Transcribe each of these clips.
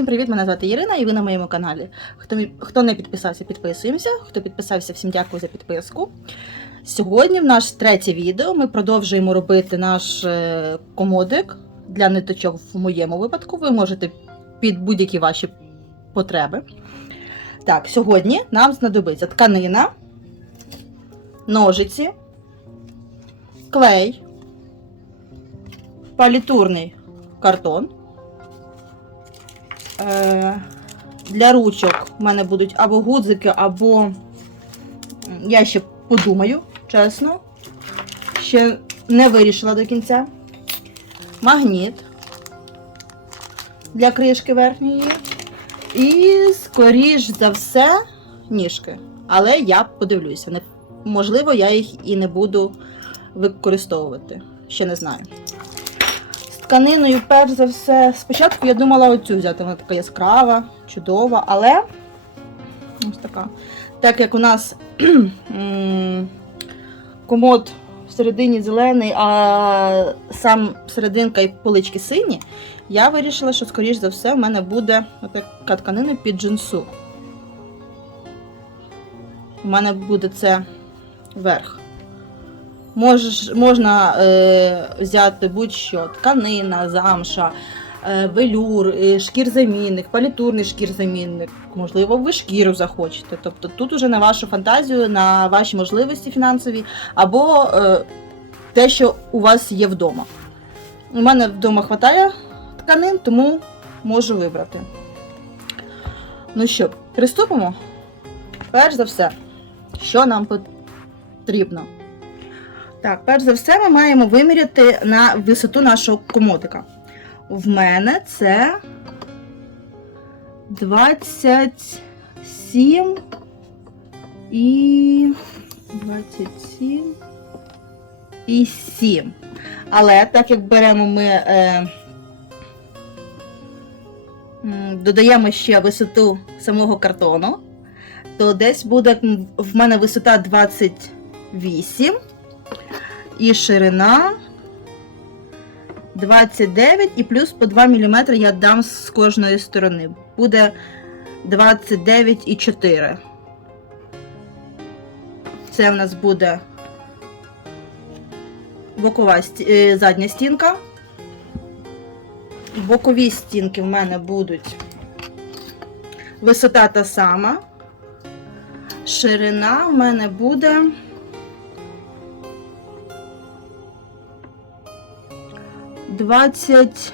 Всім привіт! Мене звати Ірина і ви на моєму каналі. Хто, хто не підписався, підписуємося. Хто підписався, всім дякую за підписку. Сьогодні в наш третє відео ми продовжуємо робити наш е, комодик для ниточок в моєму випадку. Ви можете під будь-які ваші потреби. Так, сьогодні нам знадобиться тканина, ножиці, клей, палітурний картон. Е, Для ручок в мене будуть або гудзики, або я ще подумаю, чесно. Ще не вирішила до кінця. Магніт для кришки верхньої. І, скоріш за все, ніжки. Але я подивлюся. Можливо, я їх і не буду використовувати. Ще не знаю. Тканиною, перш за все, спочатку я думала оцю взяти, вона така яскрава, чудова, але ось така. Так як у нас комод всередині зелений, а сам серединка і полички сині, я вирішила, що, скоріш за все, в мене буде така тканина під джинсу. У мене буде це верх. Можеш, можна е, взяти будь-що: тканина, замша, е, велюр, е, шкірзамінник, палітурний шкірзамінник. Можливо, ви шкіру захочете. Тобто тут уже на вашу фантазію, на ваші можливості фінансові, або е, те, що у вас є вдома. У мене вдома вистачає тканин, тому можу вибрати. Ну що, приступимо? Перш за все, що нам потрібно? Так, перш за все, ми маємо виміряти на висоту нашого комодика. В мене це 27 і 27 і 7. Але так як беремо ми, е, додаємо ще висоту самого картону, то десь буде в мене висота 28 і ширина 29 і плюс по 2 мм я дам з кожної сторони. Буде 29,4. Це в нас буде бокова е, задня стінка. Бокові стінки в мене будуть висота та сама. Ширина в мене буде Двадцять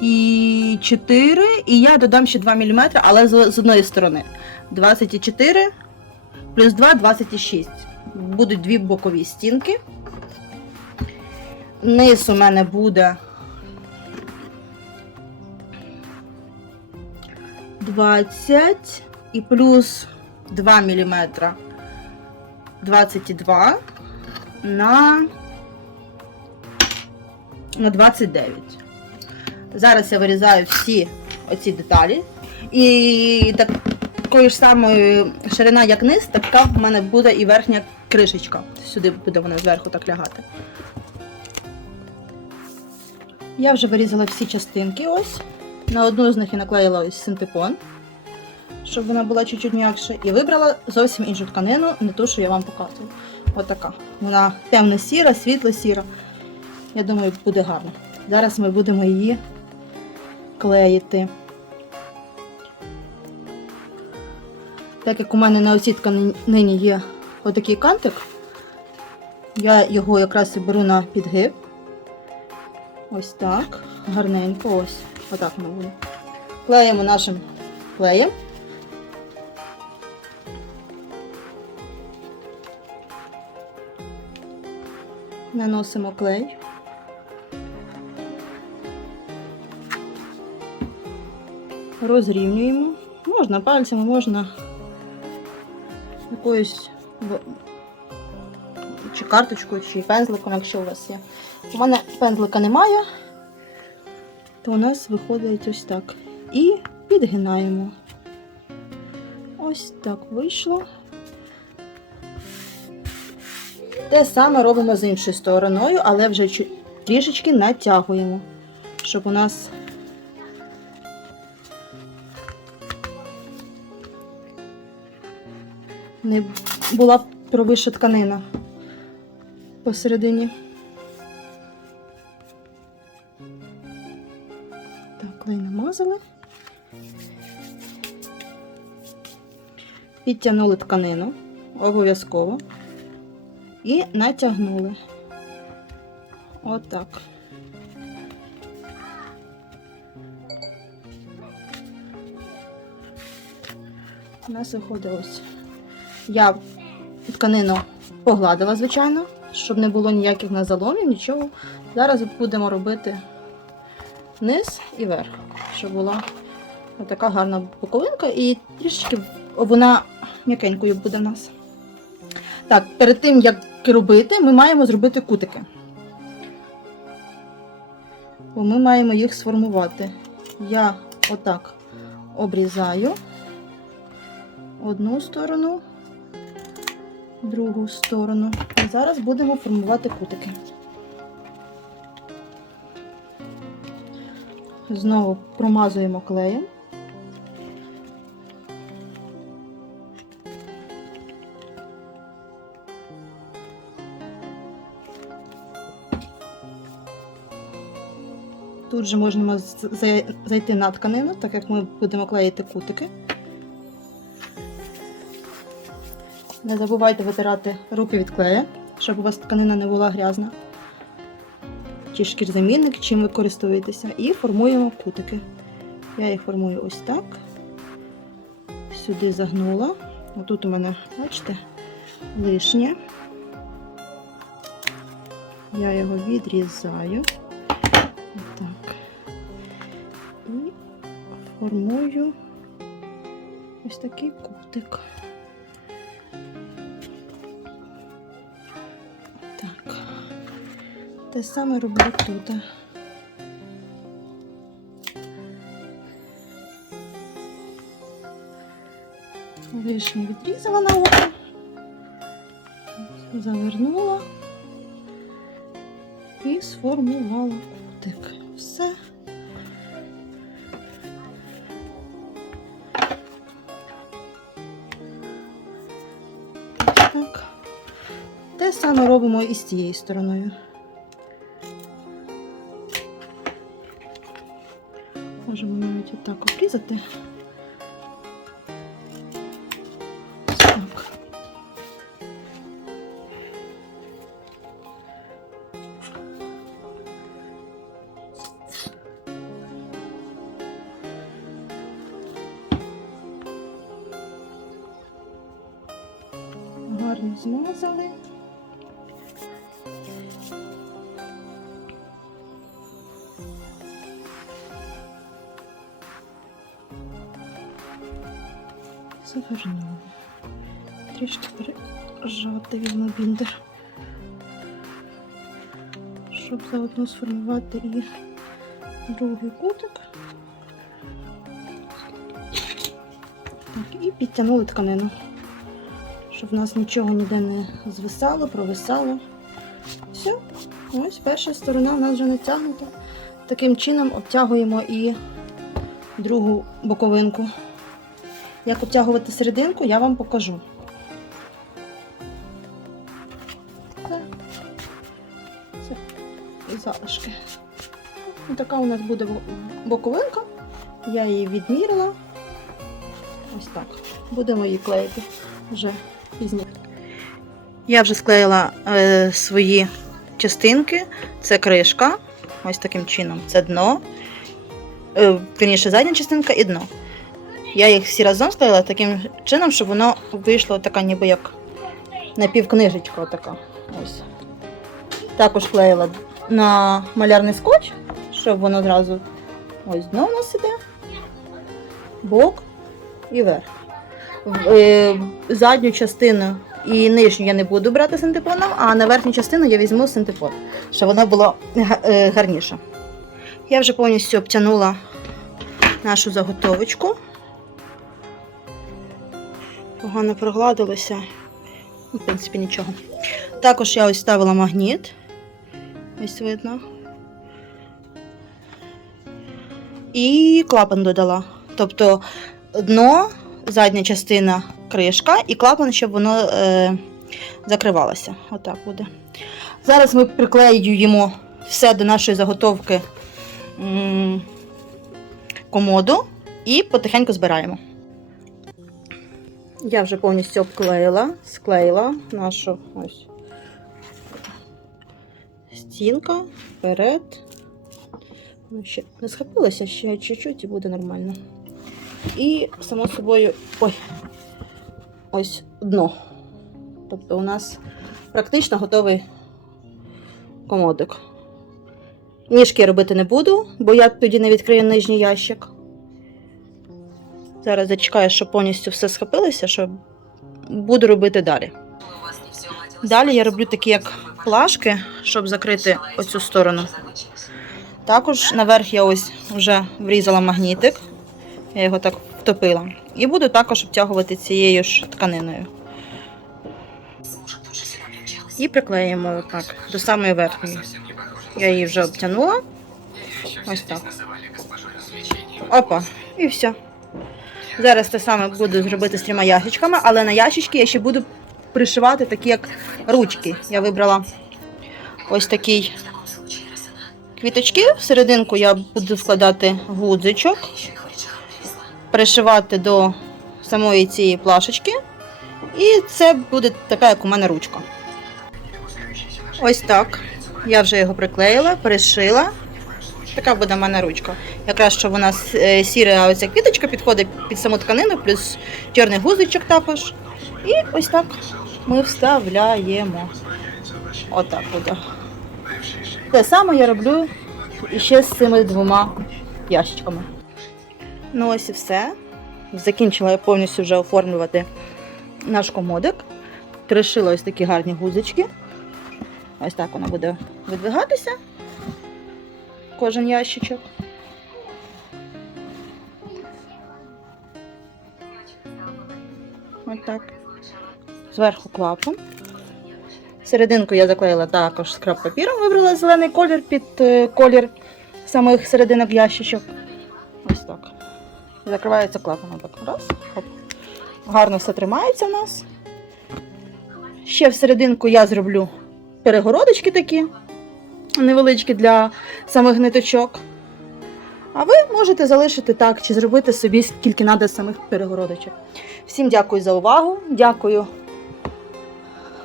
і 4, і я додам ще 2 мм, але з, з одної сторони. 24 плюс 2 26. Будуть дві бокові стінки. Низ у мене буде 20 і плюс 2 мм 22 на на 29. Зараз я вирізаю всі оці деталі. І такої ж самої ширина, як низ, така в мене буде і верхня кришечка. Сюди буде вона зверху так лягати. Я вже вирізала всі частинки ось. На одну з них я наклеїла ось синтепон, щоб вона була чуть-чуть м'якша. І вибрала зовсім іншу тканину, не ту, що я вам показую. Отака. Вона темно-сіра, світло-сіра. Я думаю, буде гарно. Зараз ми будемо її клеїти. Так як у мене на оцій тканині є отакий кантик, я його якраз і беру на підгиб. Ось так. Гарненько, ось. Отак ми буде. Клеїмо нашим клеєм. Наносимо клей. Розрівнюємо. Можна пальцями, можна якоюсь чи карточкою, чи пензликом, якщо у вас є. У мене пензлика немає, то у нас виходить ось так. І підгинаємо. Ось так вийшло. Те саме робимо з іншою стороною, але вже трішечки натягуємо, щоб у нас не була провища тканина посередині. Так, клей намазали. Підтягнули тканину обов'язково і натягнули. Отак. У нас виходить. Я тканину погладила, звичайно, щоб не було ніяких на заломів, нічого. Зараз будемо робити низ і верх, щоб була така гарна боковинка і трішечки вона м'якенькою буде в нас. Так, перед тим як робити, ми маємо зробити кутики. Бо ми маємо їх сформувати. Я отак обрізаю одну сторону, другу сторону. І зараз будемо формувати кутики. Знову промазуємо клеєм. Тут же за- зайти на тканину, так як ми будемо клеїти кутики. Не забувайте витирати руки від клея, щоб у вас тканина не була грязна. Чи шкірзамінник, чим ви користуєтеся. І формуємо кутики. Я їх формую ось так. Сюди загнула. Отут у мене, бачите, лишнє. Я його відрізаю. Так. І формую ось такий кутик. Те саме роблю тут. Лишнє відрізала на око, завернула і сформувала кутик. Все. Так. Те саме робимо і з цією стороною. Отак обрізати. Ось Так. Гарно змазали. Завернули. Трішки пережати візьму біндер. Щоб заодно сформувати і другий кутик. Так, і підтягнули тканину щоб в нас нічого ніде не звисало, провисало. Все, ось перша сторона у нас вже натягнута. Таким чином обтягуємо і другу боковинку. Як обтягувати серединку, я вам покажу. Це, залишки. Така у нас буде боковинка. Я її відмірила. Ось так. Будемо її клеїти вже пізніше. Я вже склеїла е, свої частинки. Це кришка. Ось таким чином. Це дно. Е, вірніше, задня частинка і дно. Я їх всі разом склеїла таким чином, щоб воно вийшло така, ніби як напівкнижечка. Така. Ось. Також клеїла на малярний скотч, щоб воно одразу ось дно у нас іде, бок і верх. Е, задню частину і нижню я не буду брати синтепоном, а на верхню частину я візьму синтепон, щоб вона була га- е, гарніша. Я вже повністю обтянула нашу заготовочку. Погано прогладилося. В принципі, нічого. Також я ось ставила магніт. Ось видно. І клапан додала. Тобто дно, задня частина кришка і клапан, щоб воно е, закривалося. Отак буде. Зараз ми приклеюємо все до нашої заготовки комоду і потихеньку збираємо. Я вже повністю обклеїла, склеїла нашу ось стінка вперед. Ну, ще не схопилося, ще чуть-чуть і буде нормально. І, само собою, ой, ось дно. Тобто у нас практично готовий комодик. Ніжки робити не буду, бо я тоді не відкрию нижній ящик. Зараз зачекаю, щоб повністю все схопилося, що буду робити далі. Далі я роблю такі як плашки, щоб закрити оцю сторону. Також наверх я ось вже врізала магнітик, я його так втопила. І буду також обтягувати цією ж тканиною. І приклеїмо так до самої верхньої. Я її вже обтягнула. Ось так. Опа, і все. Зараз те саме буду зробити з трьома ящичками, але на ящички я ще буду пришивати такі як ручки. Я вибрала ось такий квіточки. Всерединку я буду вкладати гудзичок, пришивати до самої цієї плашечки. І це буде така, як у мене ручка. Ось так. Я вже його приклеїла, перешила. Така буде в мене ручка. Якраз що вона е, сіра оця квіточка підходить під саму тканину, плюс чорний гузичок також. І ось так ми вставляємо. Отак буде. Те саме я роблю ще з цими двома ящичками. Ну ось і все. Закінчила я повністю вже оформлювати наш комодик. Пришила ось такі гарні гузички. Ось так вона буде видвигатися. Кожен ящичок. Ось так. Зверху клапан. Серединку я заклеїла також скраб папіром, вибрала зелений колір під е, колір самих серединок ящичок. Ось так. Закривається клапан. Так. Раз. Хоп. Гарно все тримається в нас. Ще всерединку я зроблю перегородочки такі невеличкі для самих ниточок. А ви можете залишити так, чи зробити собі скільки треба самих перегородочок. Всім дякую за увагу. Дякую,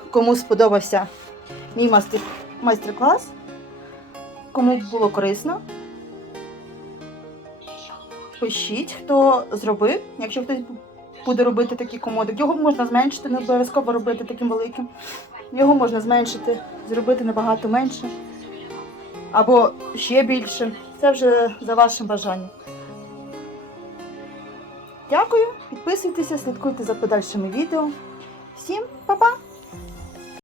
кому сподобався мій майстер-клас. Кому було корисно. Пишіть, хто зробив, якщо хтось буде робити такий комодик. Його можна зменшити, не обов'язково робити таким великим. Його можна зменшити, зробити набагато менше. Або ще більше. Це вже за вашим бажанням. Дякую, підписуйтеся, слідкуйте за подальшими відео. Всім па-па!